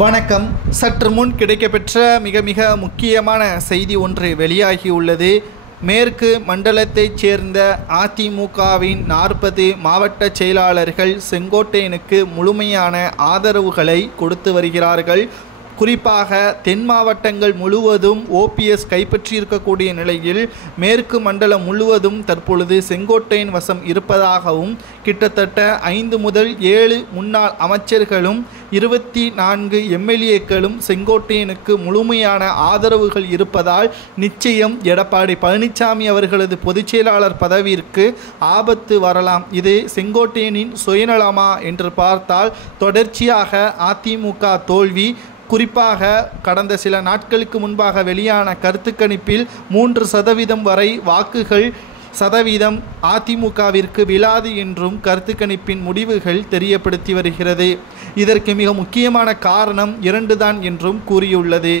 வணக்கம். சற்று முன் கிடைக்கப்பெற்ற மிக முக்கியமான செய்தி ஒன்று வெளியாகியுள்ளது. மேற்கு மண்டலத்தைச் சேர்ந்த அதிமுகவின் 40 மாவட்ட செயலாளர்கள் செங்கோட்டையனுக்கு முழுமையான ஆதரவுகளை கொடுத்து வருகிறார்கள். குறிப்பாக தென் மாவட்டங்கள் முழுவதும் OPS கைப்பற்றியிருக்கக்கூடிய நிலையில் மேற்கு மண்டலம் முழுவதும் தற்பொழுது செங்கோட்டையன் வசம் இருப்பதாகவும், கிட்டத்தட்ட 5 முதல் 7 முன்னாள் அமைச்சர்களும் 24 MLAக்களும் செங்கோட்டையனுக்கு முழுமையான ஆதரவுகள் இருப்பதால் நிச்சயம் எடப்பாடி பழனிசாமி அவர்களது பொதுச்செயலாளர் பதவிற்கு ஆபத்து வரலாம். இது செங்கோட்டையனின் சுயநலமா என்று பார்த்தால் தொடர்ச்சியாக அதிமுக தோல்வி, குறிப்பாக கடந்த சில நாட்களுக்கு முன்பாக வெளியான கருத்து கணிப்பில் 3% வரை வாக்குகள் சதவீதம் அதிமுகவிற்கு விழாது என்றும் கருத்து கணிப்பின் முடிவுகள் தெரியப்படுத்தி வருகிறது. இதற்கு மிக முக்கியமான காரணம் 2 தான் என்றும் கூறியுள்ளது.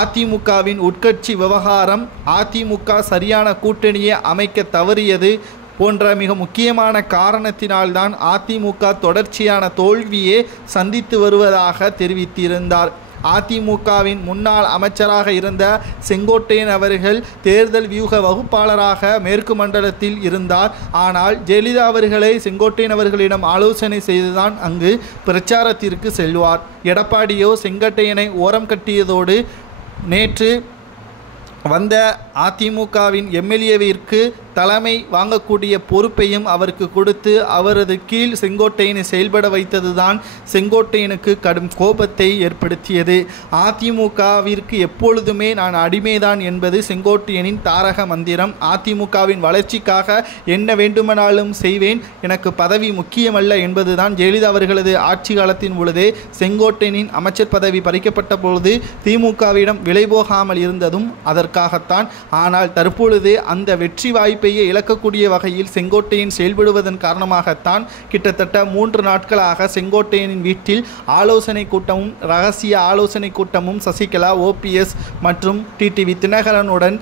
அதிமுகவின் உட்கட்சி விவகாரம், அதிமுக சரியான கூட்டணியை அமைக்க தவறியது போன்ற மிக முக்கியமான காரணத்தினால்தான் அதிமுக தொடர்ச்சியான தோல்வியை சந்தித்து வருவதாக தெரிவித்திருந்தார். அதிமுகவின் முன்னாள் அமைச்சராக இருந்த செங்கோட்டையன் அவர்கள் தேர்தல் வியூக வகுப்பாளராக மேற்கு மண்டலத்தில் இருந்தார். ஆனால் ஜெயலலிதா அவர்களை செங்கோட்டையன் அவர்களிடம் ஆலோசனை செய்துதான் அங்கு பிரச்சாரத்திற்கு செல்வார். எடப்பாடியோ செங்கோட்டையனை ஓரம் கட்டியதோடு நேற்று வந்த அதிமுகவின் MLAவிற்கு தலைமை வாங்கக்கூடிய பொறுப்பையும் அவருக்கு கொடுத்து அவரது கீழ் செங்கோட்டையனை செயல்பட வைத்ததுதான் செங்கோட்டையனுக்கு கடும் கோபத்தை ஏற்படுத்தியது. அதிமுகவிற்கு எப்பொழுதுமே நான் அடிமைதான் என்பது செங்கோட்டையனின் தாரக மந்திரம். அதிமுகவின் வளர்ச்சிக்காக என்ன வேண்டுமானாலும் செய்வேன், எனக்கு பதவி முக்கியமல்ல என்பதுதான் ஜெயலலிதா அவர்களது ஆட்சி காலத்தின் பொழுதே செங்கோட்டையனின் அமைச்சர் பதவி பறிக்கப்பட்ட பொழுது திமுகவிடம் விலை போகாமல் இருந்ததும் அதற்காகத்தான். ஆனால் தற்பொழுது அந்த வெற்றி வாய்ப்பையே இழக்கக்கூடிய வகையில் செங்கோட்டையன் செயல்படுவதன் காரணமாகத்தான் கிட்டத்தட்ட 3 நாட்களாக செங்கோட்டையனின் வீட்டில் ஆலோசனை கூட்டமும் ரகசிய ஆலோசனை கூட்டமும் சசிகலா, OPS மற்றும் டிடிவி தினகரனுடன்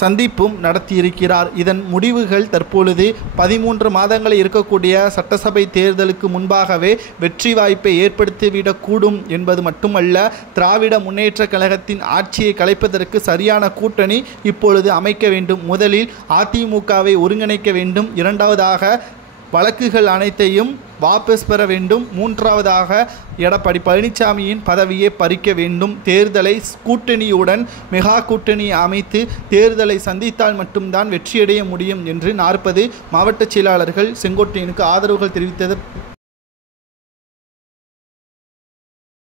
சந்திப்பும் நடத்தியிருக்கிறார். இதன் முடிவுகள் தற்பொழுது 13 மாதங்கள் இருக்கக்கூடிய சட்டசபை தேர்தலுக்கு முன்பாகவே வெற்றி வாய்ப்பை ஏற்படுத்திவிடக்கூடும் என்பது மட்டுமல்ல, திராவிட முன்னேற்ற கழகத்தின் ஆட்சியை கலைப்பதற்கு சரியான கூட்டணி இப்பொழுது அமைக்க வேண்டும். முதலில் அதிமுகவை ஒருங்கிணைக்க வேண்டும். இரண்டாவதாக வழக்குகள் அனைத்தையும் வாபஸ் பெற வேண்டும். மூன்றாவதாக எடப்பாடி பழனிசாமியின் பதவியை பறிக்க வேண்டும். தேர்தலை கூட்டணியுடன் மெகா கூட்டணி அமைத்து தேர்தலை சந்தித்தால் மட்டும்தான் வெற்றியடைய முடியும் என்று 40 மாவட்ட செயலாளர்கள் செங்கோட்டையனுக்கு ஆதரவுகள் தெரிவித்தது